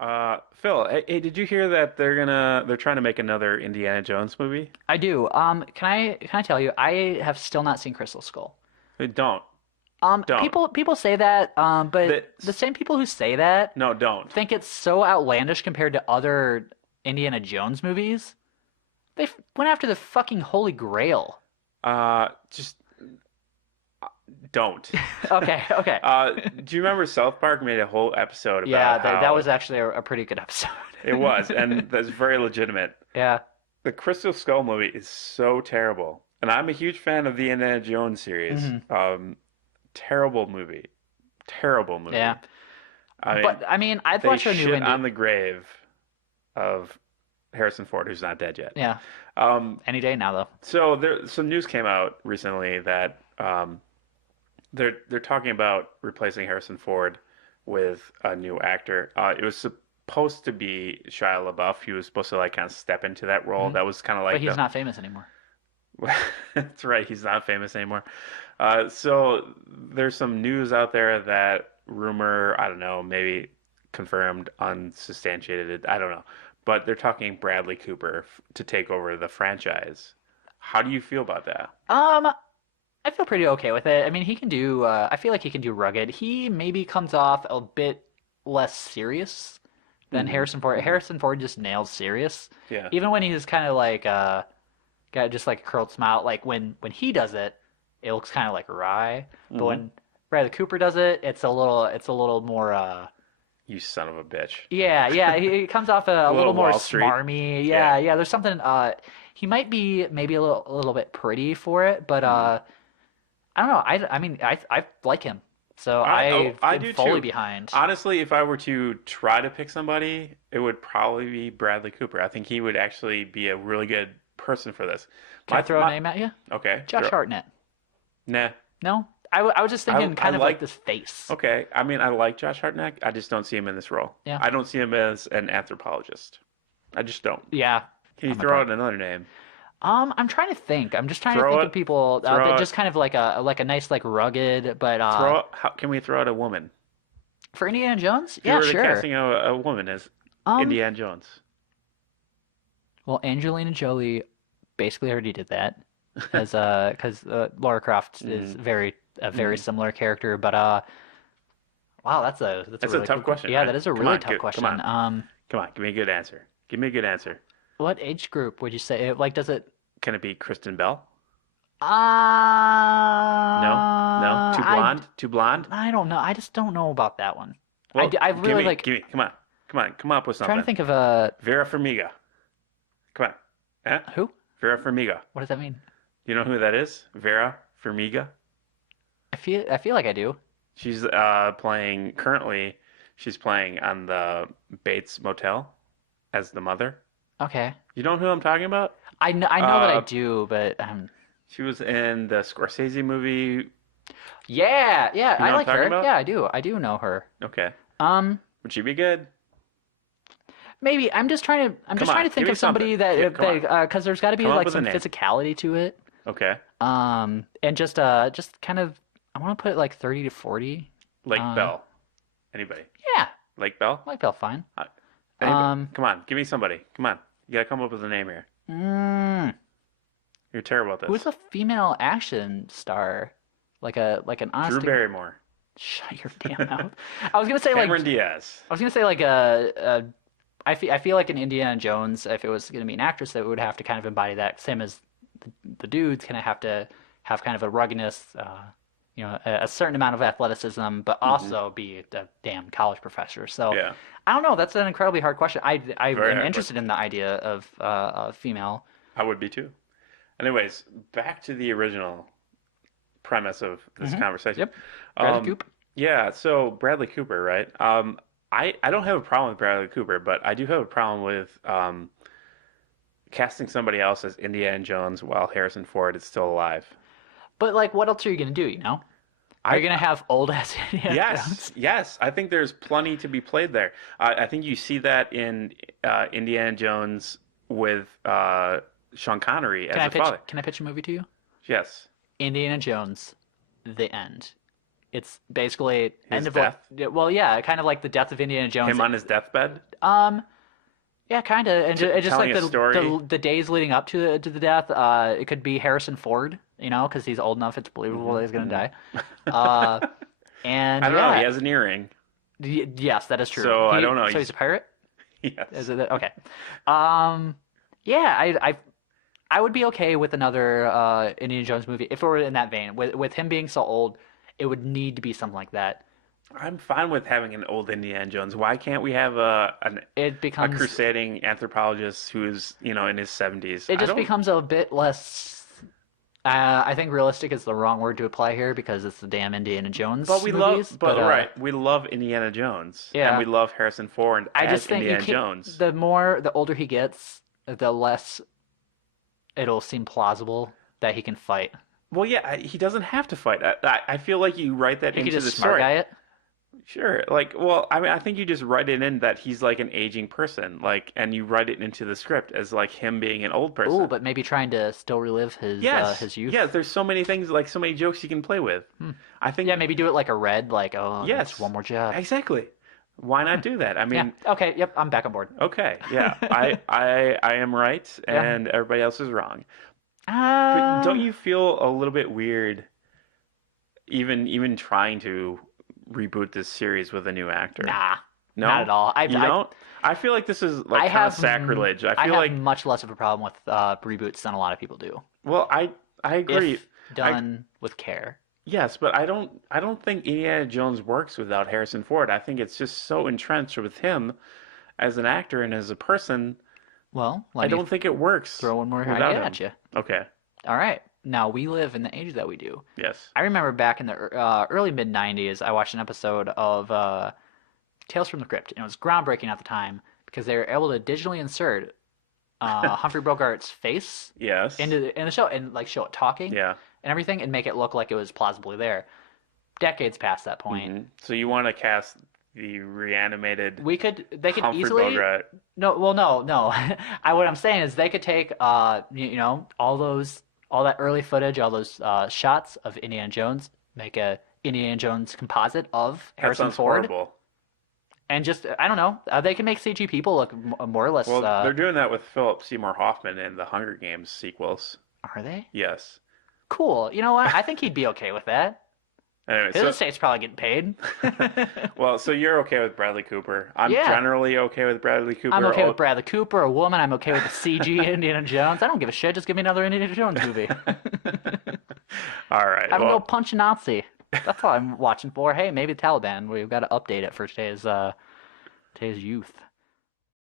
Phil, hey, did you hear that they're trying to make another Indiana Jones movie? I do. Can I tell you? I have still not seen Crystal Skull. Don't, don't. People say that, but That the same people who say that no, don't. think it's so outlandish compared to other Indiana Jones movies. Went after the fucking Holy Grail. Just don't. Okay, okay. Do you remember South Park made a whole episode Yeah, about that how was actually a pretty good episode. it was, and that's very legitimate. Yeah. The Crystal Skull movie is so terrible, and I'm a huge fan of the Indiana Jones series. Hmm. Terrible movie, terrible movie. Yeah. I mean, But I mean, I'd they watch a new shit Indy. on the grave of Harrison Ford, who's not dead yet. Yeah. Um, Any day now though. so there, some news came out recently that they're talking about replacing Harrison Ford with a new actor. It was supposed to be Shia LaBeouf. He was supposed to like kind of step into that role. Hmm. That was kind of But like he's the. not famous anymore. That's right. He's not famous anymore. So there's some news out there that rumor, I don't know, maybe confirmed, unsubstantiated, I don't know. But they're talking Bradley Cooper to take over the franchise. How do you feel about that? Um, I feel pretty okay with it. I mean, he can do. I feel like he can do rugged. He maybe comes off a bit less serious than Hmm. Harrison Ford. Hmm. Harrison Ford just nails serious, Yeah. even when he's kind of like got just like a curled smile. Like when he does it, it looks kind of like wry. But Hmm. when Bradley Cooper does it, it's a little more. You son of a bitch. Yeah, yeah. He comes off a A little little more Wall Street. smarmy. Yeah. Yeah, yeah. There's something. He might be maybe a little bit pretty for it, but Hmm. I don't know. I mean, I like him, so Oh, I I am do fully too. behind. Honestly, if I were to try to pick somebody, it would probably be Bradley Cooper. I think he would actually be a really good person for this. Can I throw a My name at you? okay. Josh Hartnett. Nah. No, I was just thinking I kind of like like this face. okay. I mean, I like Josh Hartnett. I just don't see him in this role. Yeah, I don't see him as an anthropologist. I just don't. yeah. Can you I'm a throw pro. out another name? I'm trying to think. I'm just trying to Throw think it. of people Throw that it. just kind of like a nice like rugged, but Throw it. How can we throw out a woman? for Indiana Jones, If you yeah, were to sure. casting a woman as Um, Indiana Jones. well, Angelina Jolie basically already did that. As because Lara Croft is Hmm. a very Hmm. similar character, but wow, that's a That's a really tough cool. question, Yeah, right? that is a Come really on, tough come question. on, come on. Give me a good answer. Give me a good answer. What age group would you say? Like, does it? Can it be Kristen Bell? No, no. Too I blonde. Too blonde. I don't know. I just don't know about that one. Well, I really like give me. Come on, come on. Come up with trying to something. think of Vera Farmiga. Come on. Huh? who? Vera Farmiga. What does that mean? You know who that is? Vera Farmiga. I feel like I do. She's playing currently. She's playing on the Bates Motel as the mother. Okay. You know who I'm talking about? I know that I Uh, do, but she was in the Scorsese movie. yeah, yeah, You I know what I'm like talking her. about? Yeah, I do. I do know her. Okay. Um, Would she be good? maybe I'm Come just trying on, to give think me of somebody something. Yeah, come on. because there's got to be Come up like with a some name. physicality to it. Okay. And just kind of I want to put it like 30 to 40. Lake Uh, Bell. Anybody? yeah, Lake Bell? I like Bell fine. Uh, Anybody? Um, Come on, give me somebody. Come on. You gotta come up with a name here. mm, You're terrible at who's this. a female action star? Like an honest Drew to Barrymore. shut your damn mouth. I was gonna say like Cameron Diaz. I was gonna say like I feel like in Indiana Jones, if it was gonna be an actress, that would have to kind of embody that, same as the dudes kind of have to have kind of a ruggedness, a certain amount of athleticism, but Hmm. also be a damn college professor. So Yeah. I don't know. That's an incredibly hard question. I Very am hard interested question. in the idea of a female. I would be too. Anyways, back to the original premise of this Hmm. conversation. Yep. Bradley Um, Coop. yeah, so Bradley Cooper, right? I don't have a problem with Bradley Cooper, but I do have a problem with casting somebody else as Indiana Jones while Harrison Ford is still alive. But like, what else are you gonna do? Are you I gonna have old ass Indiana yes, Jones? yes. I think there's plenty to be played there. I think you see that in Indiana Jones with Sean Connery as Can I the pitch? father. Can I pitch a movie to you? Yes. Indiana Jones, The End. It's basically His end of what? death, Well, yeah, kind of like the death of Indiana Jones. him on his deathbed, Um, yeah, kind of, and, just telling like a story. the days leading up to the death. It could be Harrison Ford, because he's old enough. It's believable Hmm that he's gonna hmm die. Uh, I and don't know. He yeah, has an earring, yes, that is true. so I don't know. So he's a pirate. Is Yes. it okay? Um, yeah, I would be okay with another Indiana Jones movie if it were in that vein. With him being so old, it would need to be something like that. I'm fine with having an old Indiana Jones. Why can't we have It a becomes crusading anthropologist who's in his 70s? it I just don't. becomes a bit less. I think realistic is the wrong word to apply here because it's the damn Indiana But Jones we love, movies. but But right, we love Indiana Jones, and we yeah, love Harrison Ford I as just think you Indiana can't. Jones. The older he gets, the less it'll seem plausible that he can fight. Well, yeah, he doesn't have to fight. I feel like you write that He could into just the smart story. guy it. Sure, like, well, I mean, I think you just write it in that he's like an aging person, like, and you write it into the script as like him being an old Ooh, person. but maybe trying to still relive Yes, his youth. yes, there's so many things, like so many jokes you can play with. Hmm. I Yeah, think, maybe do it like a red, like, oh, it's yes, one more job. exactly. Why Hmm. not do that? I Yeah. mean, Okay. Yep. I'm back on board. okay, yeah, I am right, Yeah. and everybody else is wrong. But don't Uh, you feel a little bit weird, even trying to reboot this series with a new actor? nah, not at No, all. you don't. I feel like this is like I kind of have sacrilege. I I feel have like, much less of a problem with reboots than a lot of people do, well, I agree. if I done with care. Yes, but I don't think Indiana Jones works without Harrison Ford. I think it's just so entrenched with him as an actor and as a person. Well, I let me don't think it works throw one more without idea at him. you. Okay. All right. Now we live in the age that we do. Yes. I remember back in the early mid '90s, I watched an episode of Tales from the Crypt, and it was groundbreaking at the time because they were able to digitally insert Humphrey Bogart's face Yes. in the show and like show it talking Yeah. and everything and make it look like it was plausibly there. Decades past that point, So you want to cast the reanimated they could Humphrey easily Bogart? no, well, no. What I'm saying is they could take all that early footage, all those shots of Indiana Jones, make a Indiana Jones composite of That Harrison sounds Ford, horrible. and just I don't know, they can make CG people look more or less. Well, they're doing that with Philip Seymour Hoffman in the Hunger Games sequels. Are they Yes. cool? You know what? I think he'd be okay with that. Anyway, His so estate's probably getting paid. well, so you're okay with Bradley Cooper. I'm Yeah. generally okay with Bradley I'm Cooper. okay with Bradley Cooper, a woman. I'm okay with the CG Indiana Jones. I don't give a shit. Just give me another Indiana Jones movie. All right. Have him go Well, punch a Nazi. That's all I'm watching for. Hey, maybe Taliban. We've got to update it for today's youth.